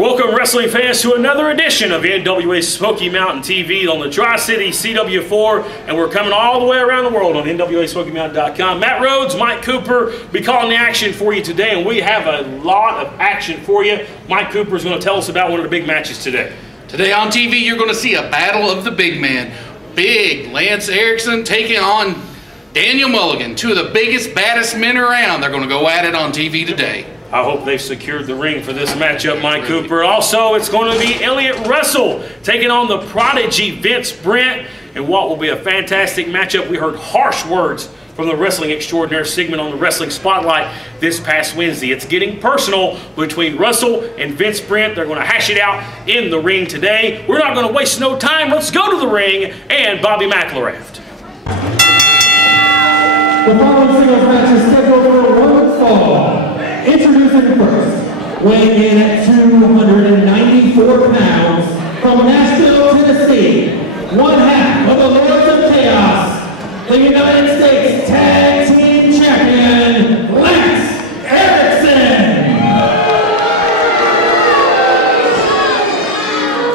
Welcome, wrestling fans, to another edition of NWA Smoky Mountain TV on the Tri-City CW4, and we're coming all the way around the world on NWASmokyMountain.com. Matt Rhodes, Mike Cooper, be calling the action for you today, and we have a lot of action for you. Mike Cooper is going to tell us about one of the big matches today. Today on TV, you're going to see a battle of the big man. Big Lance Erikson taking on Daniel Mulligan, two of the biggest, baddest men around. They're going to go at it on TV today. I hope they've secured the ring for this matchup, Mike Cooper. Also, it's going to be Elliott Russell taking on the Prodigy Brent, and what will be a fantastic matchup. We heard harsh words from the wrestling extraordinaire segment on the Wrestling Spotlight this past Wednesday. It's getting personal between Russell and Brent. They're going to hash it out in the ring today. We're not going to waste no time. Let's go to the ring and Bobby McElraft. The following singles match is scheduled for one fall. Introducing first, weighing in at 294 pounds, from Nashville, Tennessee, one half of the Lords of Chaos, the United States Tag Team Champion, Lance Erikson.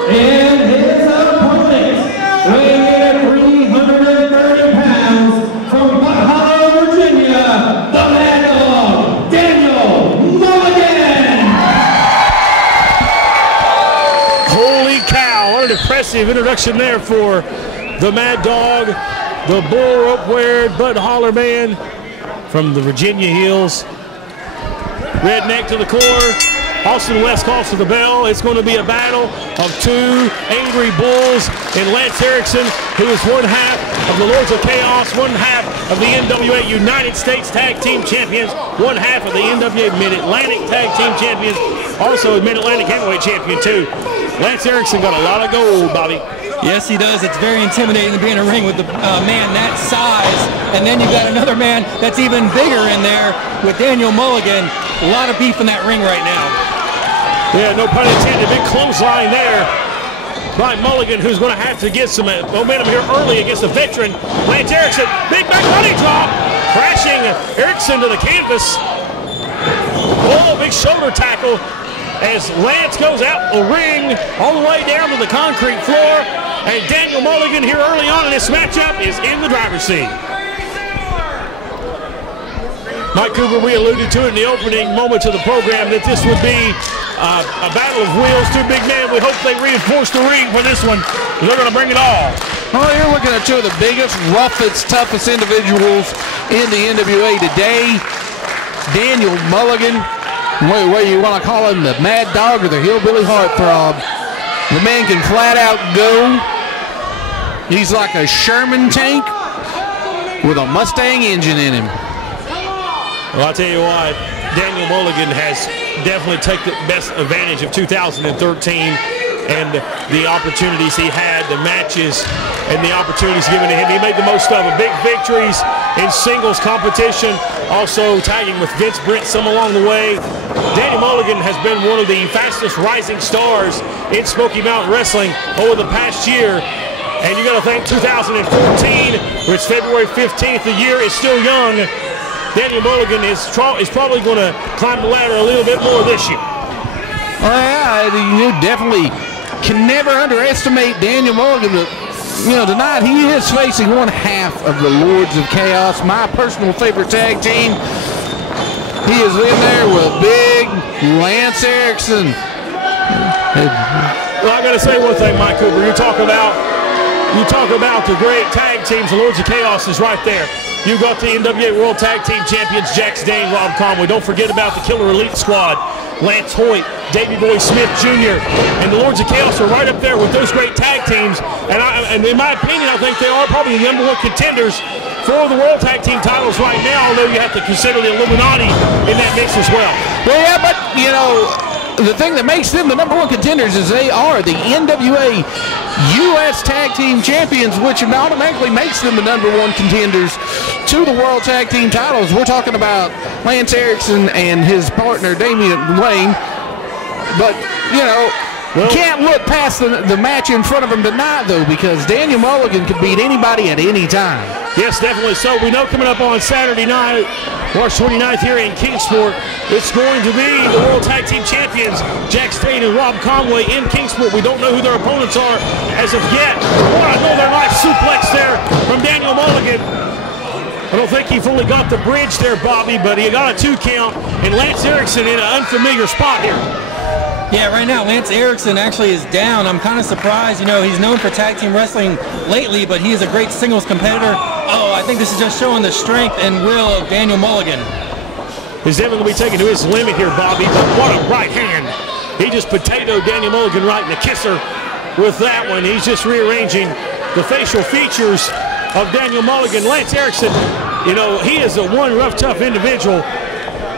And his opponent, weighing in at 330 pounds, from Mulligan, Virginia, the Mad Dog, Daniel Mulligan. Holy cow, what an impressive introduction there for the Mad Dog, the bull rope wearing Bud Holler man from the Virginia Hills. Redneck to the core. Austin West calls for the bell. It's going to be a battle of two angry bulls in Lance Erikson, who is one half of the Lords of Chaos, one half of the NWA United States Tag Team Champions, one half of the NWA Mid-Atlantic Tag Team Champions, also Mid-Atlantic Heavyweight Champion too. Lance Erikson got a lot of gold, Bobby. Yes, he does. It's very intimidating to be in a ring with a man that size, and then you've got another man that's even bigger in there with Daniel Mulligan. A lot of beef in that ring right now. Yeah, no pun intended. Big clothesline there by Mulligan, who's going to have to get some momentum here early against the veteran Lance Erikson. Big back body drop, crashing Erikson to the canvas. Oh, big shoulder tackle as Lance goes out the ring all the way down to the concrete floor. And Daniel Mulligan here early on in this matchup is in the driver's seat. Mike Cooper, we alluded to it in the opening moments of the program that this would be a battle of wheels, two big men. We hope they reinforce the ring for this one. They're going to bring it all. Well, you're looking at two of the biggest, roughest, toughest individuals in the NWA today. Daniel Mulligan, whether you want to call him the Mad Dog or the Hillbilly Heartthrob, the man can flat out go. He's like a Sherman tank with a Mustang engine in him. Well, I'll tell you what, Daniel Mulligan has definitely taken the best advantage of 2013 and the opportunities he had, the matches and the opportunities given to him. He made the most of it. Big victories in singles competition, also tagging with Brent some along the way. Daniel Mulligan has been one of the fastest rising stars in Smoky Mountain Wrestling over the past year. And you got to think 2014, where it's February 15th, the year is still young. Daniel Mulligan is probably going to climb the ladder a little bit more this year. Well, yeah, you definitely can never underestimate Daniel Mulligan. But, you know, tonight he is facing one half of the Lords of Chaos, my personal favorite tag team. He is in there with big Lance Erikson. Well, I got to say one thing, Mike Cooper. You talk about the great tag teams. The Lords of Chaos is right there. You got the NWA World Tag Team Champions, Jax Dane, Rob Conway. Don't forget about the Killer Elite Squad, Lance Hoyt, Davey Boy Smith Jr., and the Lords of Chaos are right up there with those great tag teams. And in my opinion, I think they are probably the #1 contenders for the World Tag Team titles right now, although you have to consider the Illuminati in that mix as well. Well, yeah, but, you know, the thing that makes them the #1 contenders is they are the NWA U.S. Tag Team Champions, which automatically makes them the #1 contenders to the World Tag Team titles. We're talking about Lance Erikson and his partner, Damian Wayne. But, you know, you can't look past the match in front of them tonight, though, because Daniel Mulligan could beat anybody at any time. Yes, definitely so. We know coming up on Saturday night, March 29th here in Kingsport, it's going to be the World Tag Team Champions, Jack State and Rob Conway in Kingsport. We don't know who their opponents are as of yet. What a Northern Lights suplex there from Daniel Mulligan. I don't think he fully got the bridge there, Bobby, but he got a 2 count, and Lance Erikson in an unfamiliar spot here. Yeah, right now Lance Erikson actually is down. I'm kind of surprised. You know, he's known for tag team wrestling lately, but he is a great singles competitor. Oh, I think this is just showing the strength and will of Daniel Mulligan. He's definitely going to be taken to his limit here, Bobby, but what a right hand. He just potatoed Daniel Mulligan right in the kisser with that one. He's just rearranging the facial features of Daniel Mulligan. Lance Erikson, you know, he is a one rough, tough individual.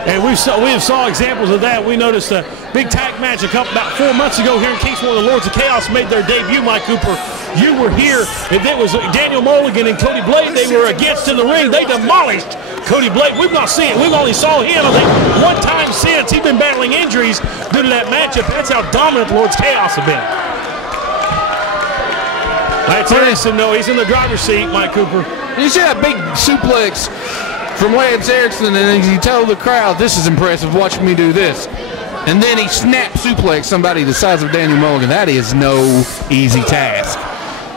And we saw examples of that. We noticed a big tag match about 4 months ago here in Kingsport. The Lords of Chaos made their debut, Mike Cooper. You were here, and it was Daniel Mulligan and Cody Blade. They were against in the ring. They demolished Cody Blade. We've not seen it. We've only saw him, I think, one time since. He's been battling injuries due to that matchup. That's how dominant the Lords of Chaos have been. That's Erikson, though. He's in the driver's seat, Mike Cooper. You see that big suplex from Lance Erikson, and you tell the crowd, this is impressive, watch me do this. And then he snap suplex somebody the size of Daniel Mulligan. That is no easy task.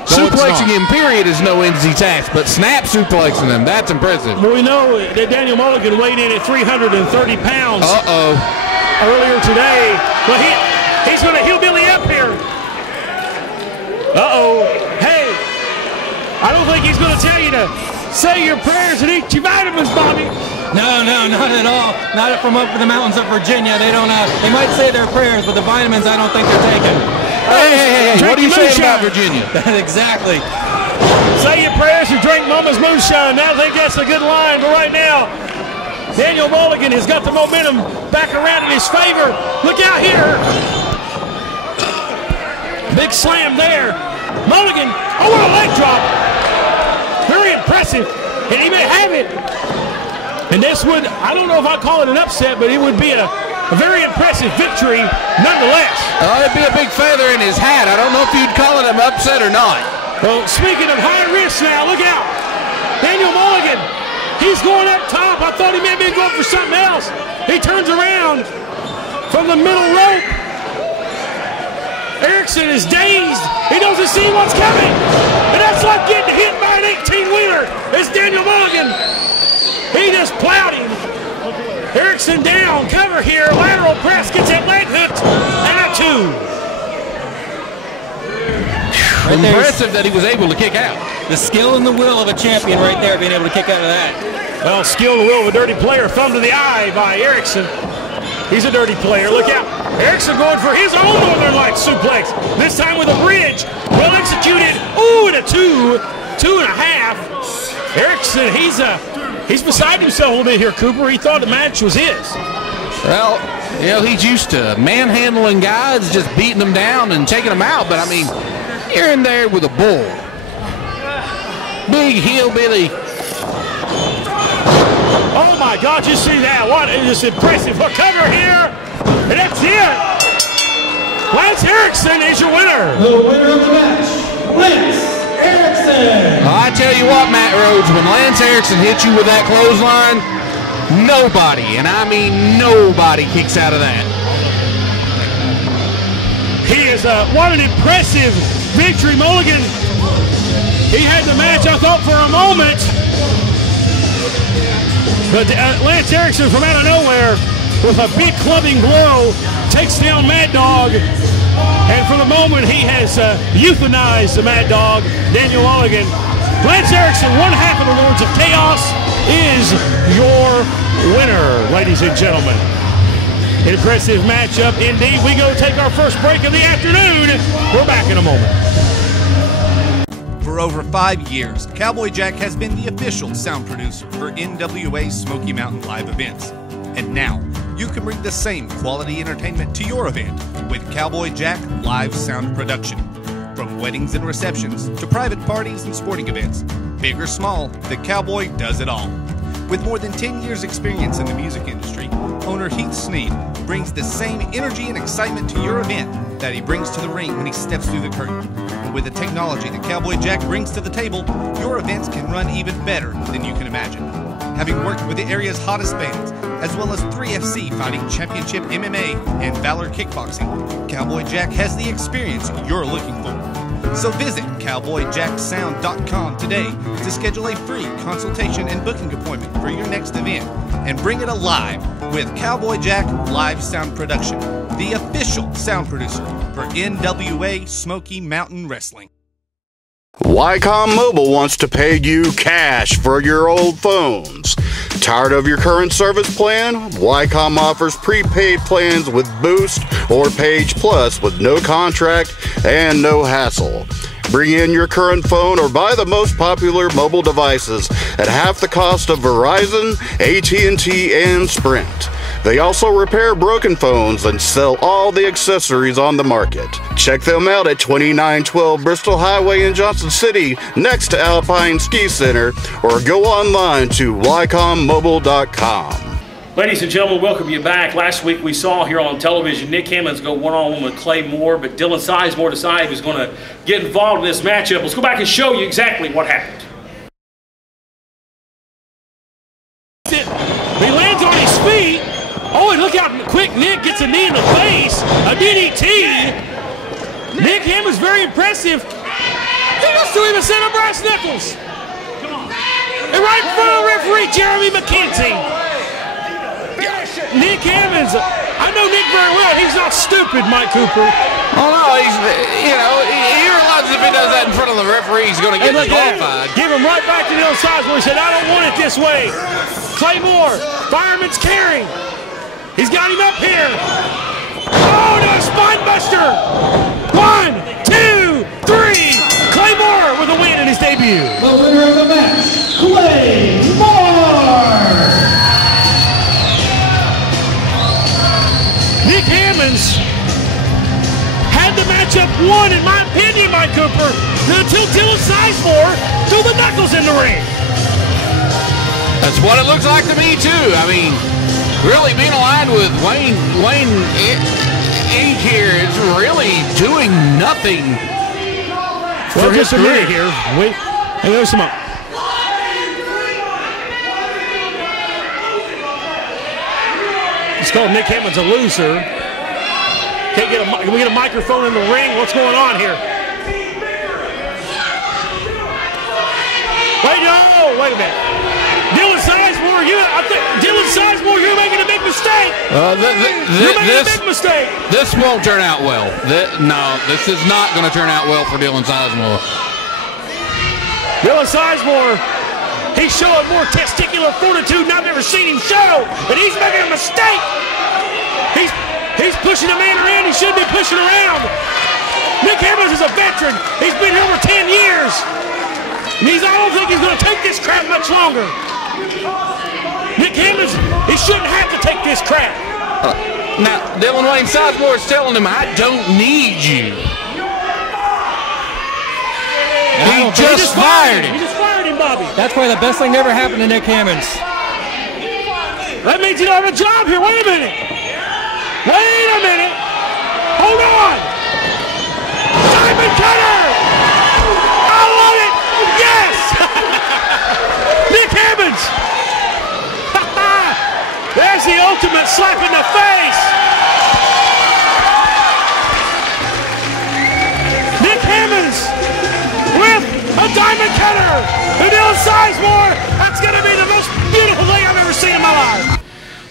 No, suplexing him, period, is no easy task, but snap suplexing them, that's impressive. Well, we know that Daniel Mulligan weighed in at 330 pounds earlier today. Well, he's going to hillbilly up here. Hey, I don't think he's going to tell you to say your prayers and eat your vitamins, Bobby. No, not at all. Not from up in the mountains of Virginia. They don't. They might say their prayers, but the vitamins I don't think they're taking. Hey! What are you saying about Virginia? Exactly. Say your prayers and drink Mama's moonshine. Now I think that's a good line. But right now, Daniel Mulligan has got the momentum back around in his favor. Look out here. Big slam there. Mulligan. Oh, what a leg drop. Very impressive, and he may have it. And this would, I don't know if I'd call it an upset, but it would be a very impressive victory nonetheless. It'd be a big feather in his hat. I don't know if you'd call it an upset or not. Well, speaking of high risk now, look out. Daniel Mulligan, he's going up top. I thought he may be going for something else. He turns around from the middle rope. Erikson is dazed. He doesn't see what's coming. And that's like getting hit by an 18-wheeler. It's Daniel Mulligan. He just plowed him. Erikson down, cover here, lateral press, gets that leg hooked, and a 2. Impressive that he was able to kick out. The skill and the will of a champion right there, being able to kick out of that. Well, skill and will of a dirty player, thumb to the eye by Erikson. He's a dirty player. Look out. Erikson going for his own Northern Lights suplex. This time with a bridge. Well executed. Ooh, and a 2.5. Erikson, he's beside himself a little bit here, Cooper. He thought the match was his. Well, you know, he's used to manhandling guys, just beating them down and taking them out. But, I mean, you're in there with a bull. Big hillbilly. Oh my God, you see that? What is impressive. Look, cover here, and that's it. Lance Erikson is your winner. The winner of the match, Lance Erikson. I tell you what, Matt Rhodes, when Lance Erikson hits you with that clothesline, nobody, and I mean nobody, kicks out of that. He is what an impressive victory, Mulligan. He had the match, I thought, for a moment. But Lance Erikson from out of nowhere with a big clubbing blow takes down Mad Dog. And for the moment, he has euthanized the Mad Dog, Daniel Mulligan. Lance Erikson, one half of the Lords of Chaos, is your winner, ladies and gentlemen. Impressive matchup indeed. We go take our first break of the afternoon. We're back in a moment. For over 5 years, Cowboy Jack has been the official sound producer for NWA Smoky Mountain live events. And now, you can bring the same quality entertainment to your event with Cowboy Jack Live Sound Production. From weddings and receptions to private parties and sporting events, big or small, the Cowboy does it all. With more than 10 years experience in the music industry, owner Heath Sneed brings the same energy and excitement to your event that he brings to the ring when he steps through the curtain. With the technology that Cowboy Jack brings to the table, your events can run even better than you can imagine. Having worked with the area's hottest bands, as well as 3FC Fighting Championship MMA and Valor Kickboxing, Cowboy Jack has the experience you're looking for. So visit cowboyjacksound.com today to schedule a free consultation and booking appointment for your next event and bring it alive with Cowboy Jack Live Sound Production, the official sound producer for NWA Smoky Mountain Wrestling. Wycom Mobile wants to pay you cash for your old phones. Tired of your current service plan? Wycom offers prepaid plans with Boost or Page Plus with no contract and no hassle. Bring in your current phone or buy the most popular mobile devices at half the cost of Verizon, AT&T, and Sprint. They also repair broken phones and sell all the accessories on the market. Check them out at 2912 Bristol Highway in Johnson City, next to Alpine Ski Center, or go online to wycommobile.com. Ladies and gentlemen, welcome you back. Last week we saw here on television Nick Hammonds go one-on-one with Clay Moore, but Dylan Sizemore decided he was going to get involved in this matchup. Let's go back and show you exactly what happened. He lands on his feet. Oh, and look how quick Nick gets a knee in the face. A DDT. Nick Hammonds very impressive. He goes to him and set up brass knuckles. And right in front of the referee, Jeremy McKenzie. Nick Hammonds, I know Nick very well. He's not stupid, Mike Cooper. Oh no, he's, you know, he realizes if he does that in front of the referee, he's going to get disqualified. Give him right back to the other side where he said, I don't want it this way. Clay Moore, fireman's carrying. He's got him up here. Oh, no, spine buster. 1, 2, 3. Clay Moore with a win in his debut. The winner of the match, Clay Moore. Nick Hammonds had the matchup won, in my opinion, Mike Cooper, until Dylan Sizemore threw the knuckles in the ring. That's what it looks like to me, too. I mean, really being aligned with Wayne Inc. here is really doing nothing Well, just a minute here. Wait, and there's some up. It's called Nick Hammonds a loser. Can't get can we get a microphone in the ring? What's going on here? Wait a minute. Dylan Sizemore, you're making a big mistake. You're making a big mistake. This won't turn out well. No, this is not going to turn out well for Dylan Sizemore. Dylan Sizemore, he's showing more testicular fortitude than I've ever seen him show, but he's making a mistake. He's pushing a man around he shouldn't be pushing around. Nick Hammonds is a veteran. He's been here over 10 years. And I don't think he's going to take this crap much longer. Nick Hammonds, he shouldn't have to take this crap. Now, Dylan Wayne Sizemore is telling him, I don't need you. He just fired him. He just fired him, Bobby. That's why the best thing ever happened to Nick Hammonds. That means you don't have a job here. Wait a minute. Hold on. Diamond cutter. I love it. Yes. Nick Hammonds. There's the ultimate slap in the face. Nick Hammonds with a diamond cutter. Dylan Sizemore. That's going to be the most beautiful thing I've ever seen in my life.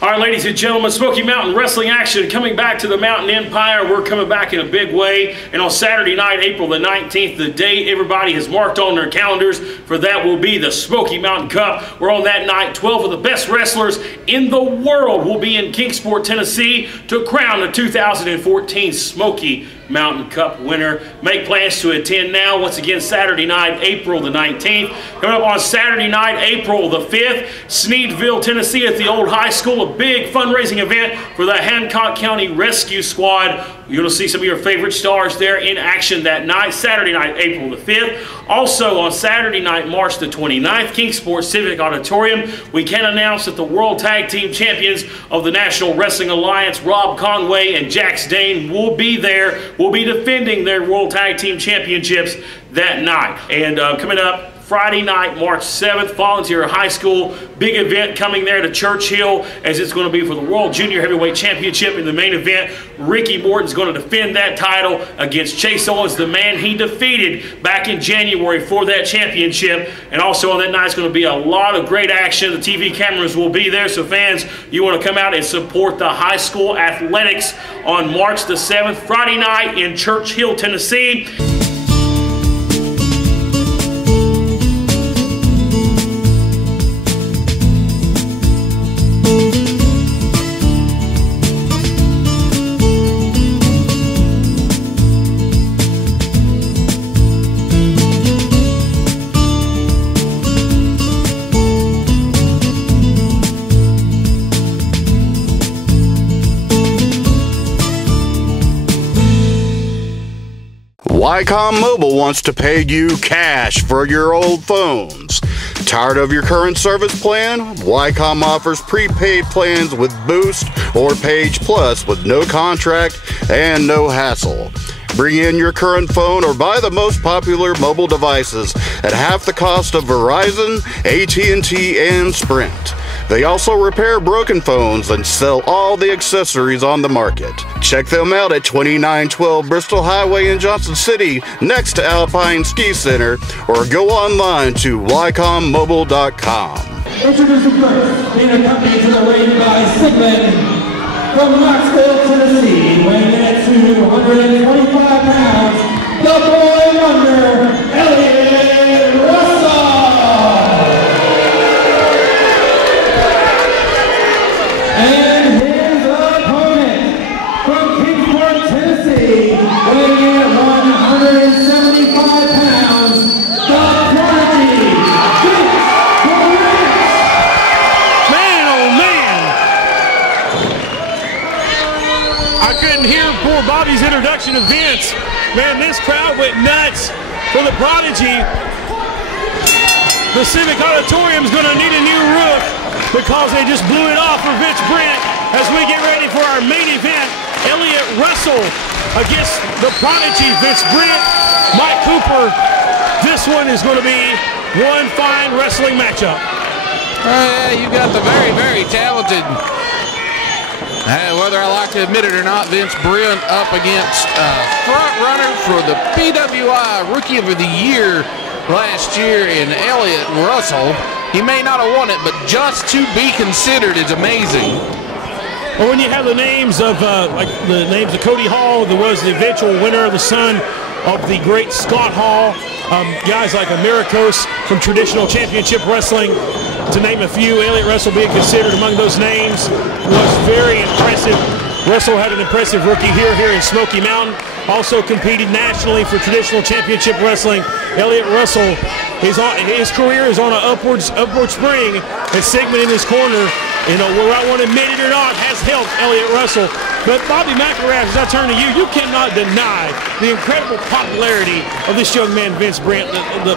All right, ladies and gentlemen, Smoky Mountain Wrestling action coming back to the Mountain Empire. We're coming back in a big way. And on Saturday night, April the 19th, the day everybody has marked on their calendars for that will be the Smoky Mountain Cup. We're on that night. 12 of the best wrestlers in the world will be in Kingsport, Tennessee to crown the 2014 Smoky Mountain Cup winner. Make plans to attend now. Once again, Saturday night, April the 19th. Coming up on Saturday night, April the 5th, Sneedville, Tennessee at the old high school. A big fundraising event for the Hancock County Rescue Squad. You're going to see some of your favorite stars there in action that night, Saturday night, April the 5th. Also on Saturday night, March the 29th, Kingsport Civic Auditorium, we can announce that the World Tag Team Champions of the National Wrestling Alliance, Rob Conway and Jax Dane, will be there, will be defending their World Tag Team Championships that night. And coming up, Friday night, March 7th, Volunteer High School, big event coming there to Churchill, as it's going to be for the World Junior Heavyweight Championship in the main event. Ricky Morton's going to defend that title against Chase Owens, the man he defeated back in January for that championship. And also on that night, it's going to be a lot of great action. The TV cameras will be there, so fans, you want to come out and support the high school athletics on March the 7th, Friday night in Churchill, Tennessee. Wycom Mobile wants to pay you cash for your old phones. Tired of your current service plan? Wycom offers prepaid plans with Boost or Page Plus with no contract and no hassle. Bring in your current phone or buy the most popular mobile devices at half the cost of Verizon, AT&T, and Sprint. They also repair broken phones and sell all the accessories on the market. Check them out at 2912 Bristol Highway in Johnson City, next to Alpine Ski Center, or go online to wycommobile.com. Introducing first, being accompanied to the ring by Sigmund from Knoxville, Tennessee, weighing in at 225 pounds, the Boy Wonder, Elliott Russell. And his opponent from Kingsport, Tennessee, weighing in at 175 pounds, the Prodigy, Brent. Man, oh man! I couldn't hear poor Bobby's introduction of Vince. Man, this crowd went nuts for the Prodigy. The Civic Auditorium's going to need a new roof because they just blew it off for Vince Brent as we get ready for our main event. Elliott Russell against the Prodigy, Vince Brent, Mike Cooper. This one is going to be one fine wrestling matchup. You got the very, very talented, whether I like to admit it or not, Vince Brent up against front runner for the PWI Rookie of the Year last year in Elliott Russell. He may not have won it, but just to be considered is amazing. Well, when you have the names of like the names of Cody Hall, who was the eventual winner, the son of the great Scott Hall, guys like Americos from traditional championship wrestling, to name a few, Elliott Russell being considered among those names, was very impressive. Russell had an impressive rookie here in Smoky Mountain. Also competed nationally for traditional championship wrestling. Elliott Russell, his career is on an upward spring, and Sigmund in his corner, you know, whether I want to admit it or not, has helped Elliott Russell. But Bobby McElrath, as I turn to you, you cannot deny the incredible popularity of this young man, Vince Brent.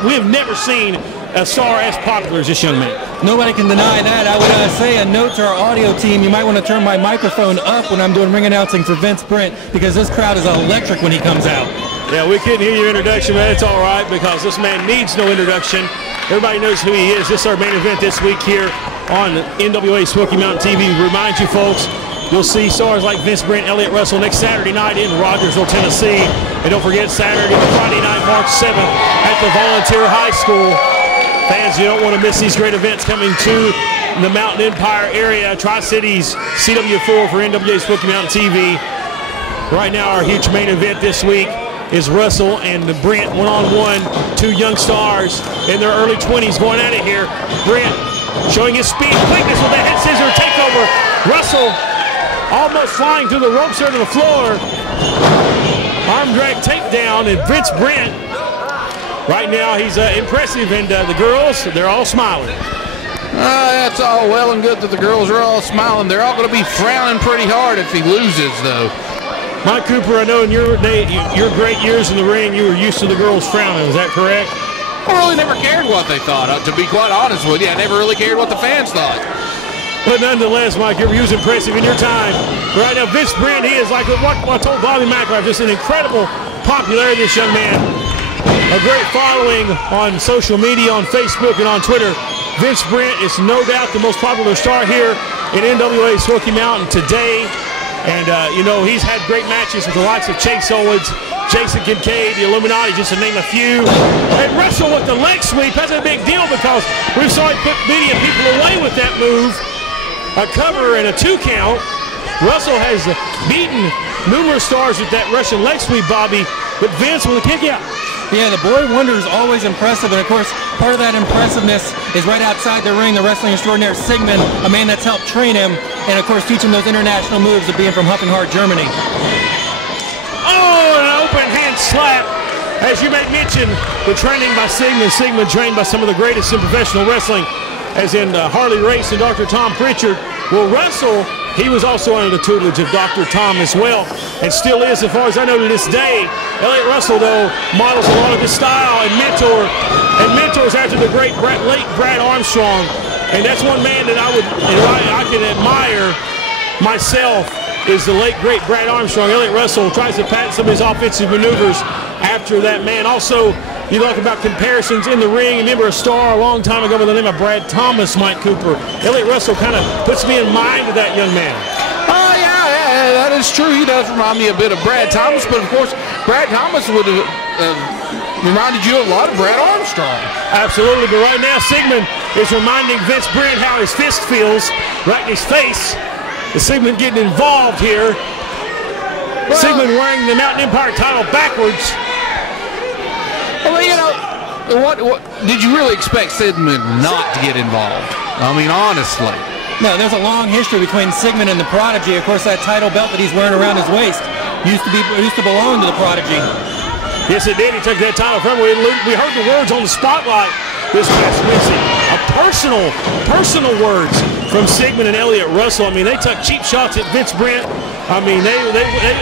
We have never seen a star as popular as this young man. Nobody can deny that. I would say a note to our audio team, you might want to turn my microphone up when I'm doing ring announcing for Vince Brent, because this crowd is electric when he comes out. Yeah, we couldn't hear your introduction, but it's all right because this man needs no introduction. Everybody knows who he is. This is our main event this week here on NWA Smoky Mountain TV. Remind you folks, you'll see stars like Vince Brent, Elliott Russell next Saturday night in Rogersville, Tennessee. And don't forget Saturday, Friday night, March 7th at the Volunteer High School. Fans, you don't want to miss these great events coming to the Mountain Empire area. Tri-Cities CW4 for NWA Smoky Mountain TV. Right now, our huge main event this week is Russell and Brent one-on-one, two young stars in their early 20s going at it here. Brent showing his speed, quickness with a head scissor takeover. Russell almost flying through the ropes there to the floor. Arm drag takedown, and Vince Brent, right now he's impressive, and the girls, they're all smiling. That's all well and good that the girls are all smiling. They're all going to be frowning pretty hard if he loses, though. Mike Cooper, I know in your great years in the ring, you were used to the girls frowning. Is that correct? I really never cared what they thought. To be quite honest with you, I never really cared what the fans thought. But nonetheless, Mike, you was impressive in your time. Right now, Vince Brent, he is like what I told Bobby McLeod, just an incredible popularity, this young man. A great following on social media, on Facebook and on Twitter. Vince Brent is no doubt the most popular star here in NWA Smoky Mountain today. And, you know, he's had great matches with the likes of Chase Owens, Jason Kincaid, the Illuminati, just to name a few. And wrestle with the leg sweep. That's a big deal because we saw him put many people away with that move. A cover and a 2 count. Russell has beaten numerous stars with that Russian leg sweep, Bobby, but Vince with a kick out. Yeah, the Boy Wonder is always impressive, and of course, part of that impressiveness is right outside the ring, the wrestling extraordinaire Sigmund, a man that's helped train him, and of course, teach him those international moves of being from Huffenhart, Germany. Oh, an open hand slap. As you may mention, the training by Sigmund. Sigmund trained by some of the greatest in professional wrestling, as in Harley Race and Dr. Tom Pritchard. Well, Russell, he was also under the tutelage of Dr. Tom as well, and still is, as far as I know to this day. Elliott Russell, though, models a lot of his style and mentors after the great late Brad Armstrong. And that's one man that I can admire myself, is the late great Brad Armstrong. Elliott Russell tries to patent some of his offensive maneuvers after that man. Also, you talk about comparisons in the ring. Remember a star a long time ago by the name of Brad Thomas, Mike Cooper. Elliott Russell kind of puts me in mind of that young man. Oh, yeah, that is true. He does remind me a bit of Brad Thomas, but of course, Brad Thomas would have reminded you a lot of Brad Armstrong. Absolutely, but right now, Sigmund is reminding Vince Brent how his fist feels right in his face. The Sigmund getting involved here. Well, Sigmund wearing the Mountain Empire title backwards. Well, you know, what did you really expect Sigmund not to get involved? I mean, honestly. No, there's a long history between Sigmund and the Prodigy. Of course, that title belt that he's wearing around his waist used to belong to the Prodigy. Yes, it did. He took that title from him. We heard the words on the spotlight this past Wednesday. Personal words from Sigmund and Elliott Russell. I mean, they took cheap shots at Vince Brent. I mean, they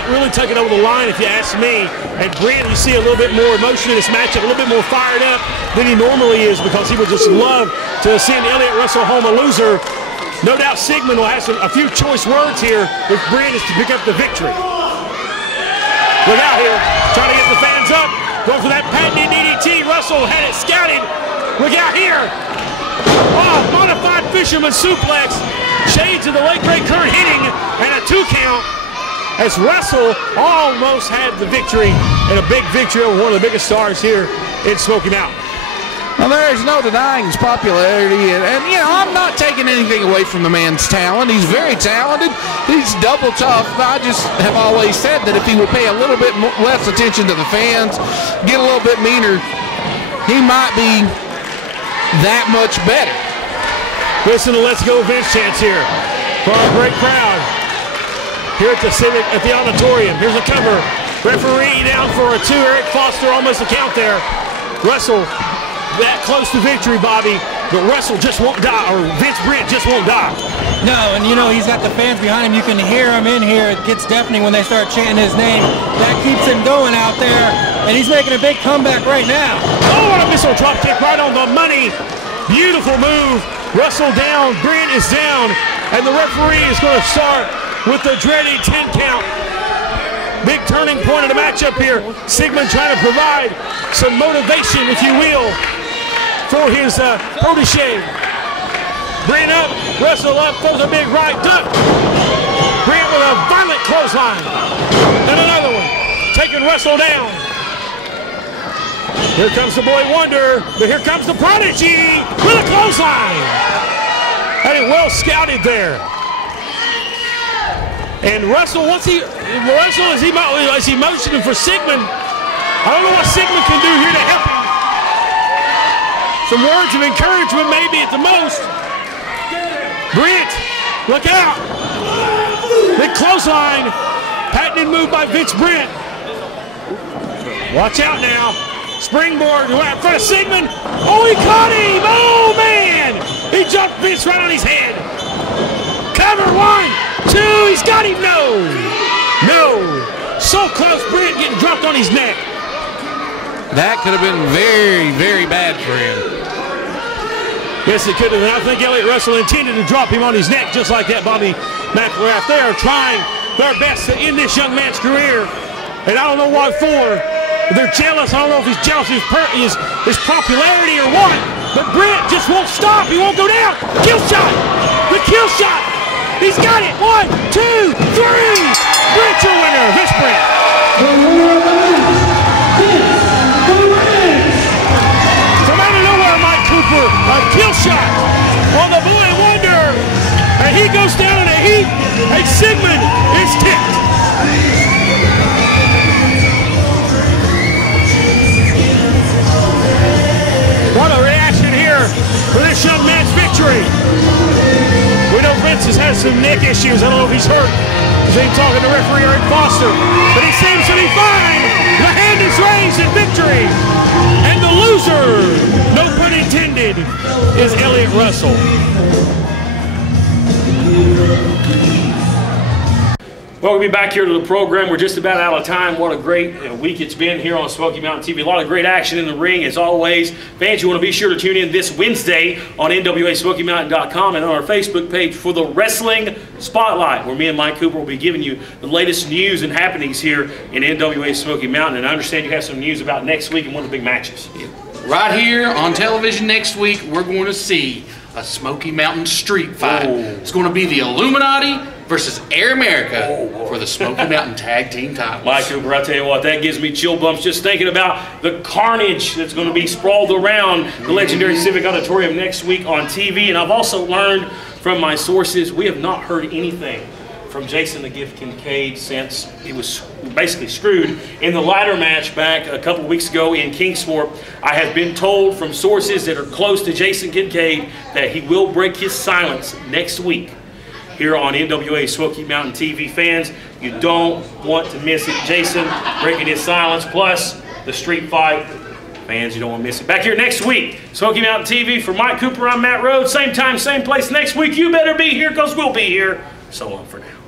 really took it over the line, if you ask me. And Brent, you see a little bit more emotion in this matchup, a little bit more fired up than he normally is, because he would just love to send Elliott Russell home a loser. No doubt Sigmund will have a few choice words here if Brent is to pick up the victory. Look out here, trying to get the fans up. Going for that patented DDT. Russell had it scouted. Look out here. Oh, modified fisherman suplex. Shades of the late great Kurt Hennig, and a 2 count as Russell almost had the victory, and a big victory over one of the biggest stars here in Smoky Mountain. Well, there's no denying his popularity, and you know, I'm not taking anything away from the man's talent. He's very talented. He's double tough. I just have always said that if he would pay a little bit less attention to the fans, get a little bit meaner, he might be that much better. Listen to Let's Go Vince chants here for our great crowd here at the Auditorium. Here's a cover. Referee down for a 2. Eric Foster almost a count there. Russell that close to victory, Bobby, but Russell just won't die, or Vince Brent just won't die. No, and you know, he's got the fans behind him. You can hear him in here. It gets deafening when they start chanting his name. That keeps him going out there, and he's making a big comeback right now. Oh, what a missile drop kick right on the money. Beautiful move. Russell down, Brent is down, and the referee is going to start with the dreaded 10 count. Big turning point of the matchup here. Sigmund trying to provide some motivation, if you will, for his protege. Brent up, Russell up, throws a big right duck. Brent with a violent clothesline. And another one, taking Russell down. Here comes the Boy Wonder, but here comes the Prodigy with a clothesline. Had it well scouted there. And Russell, as he motioning for Sigmund, I don't know what Sigmund can do here to help him. Some words of encouragement maybe at the most. Brent, look out. Big clothesline, patented move by Vince Brent. Watch out now. Springboard right in front of Sigmund. Oh, he caught him. Oh, man. He jumped Vince right on his head. Cover 1, 2. He's got him. No. So close, Brent getting dropped on his neck. That could have been very, very bad for him. Yes, it could have. And I think Elliott Russell intended to drop him on his neck just like that, Bobby McElrath. They are trying their best to end this young man's career. And I don't know what for. They're jealous. I don't know if he's jealous of his popularity or what. But Brent just won't stop. He won't go down. Kill shot. The kill shot. He's got it. 1, 2, 3. Brent's your winner. Vince Brent. From out of nowhere, Mike Cooper, a kill shot on the Boy Wonder. And he goes down in a heat. And Sigmund is tipped. What a reaction here for this young man's victory. We know Brent has had some neck issues. I don't know if he's hurt. He's been talking to referee Eric Foster. But he seems to be fine. The hand is raised in victory. And the loser, no pun intended, is Elliott Russell. Well, we'll be back here to the program. We're just about out of time. What a great week it's been here on Smoky Mountain TV. A lot of great action in the ring, as always. Fans, you want to be sure to tune in this Wednesday on NWASmokyMountain.com and on our Facebook page for the Wrestling Spotlight, where me and Mike Cooper will be giving you the latest news and happenings here in NWA Smoky Mountain. And I understand you have some news about next week and one of the big matches. Right here on television next week, we're going to see a Smoky Mountain street fight. Oh. It's going to be the Illuminati versus Air America for the Smoky Mountain Tag Team titles. Mike Cooper, I tell you what, that gives me chill bumps just thinking about the carnage that's going to be sprawled around the legendary Civic Auditorium next week on TV. And I've also learned from my sources, we have not heard anything from Jason the Gift Kincaid since he was basically screwed in the ladder match back a couple weeks ago in Kingsport. I have been told from sources that are close to Jason Kincaid that he will break his silence next week here on NWA Smoky Mountain TV. Fans, you don't want to miss it. Jason breaking his silence, plus the street fight. Fans, you don't want to miss it. Back here next week, Smoky Mountain TV. For Mike Cooper, I'm Matt Rhodes. Same time, same place next week. You better be here because we'll be here. So long for now.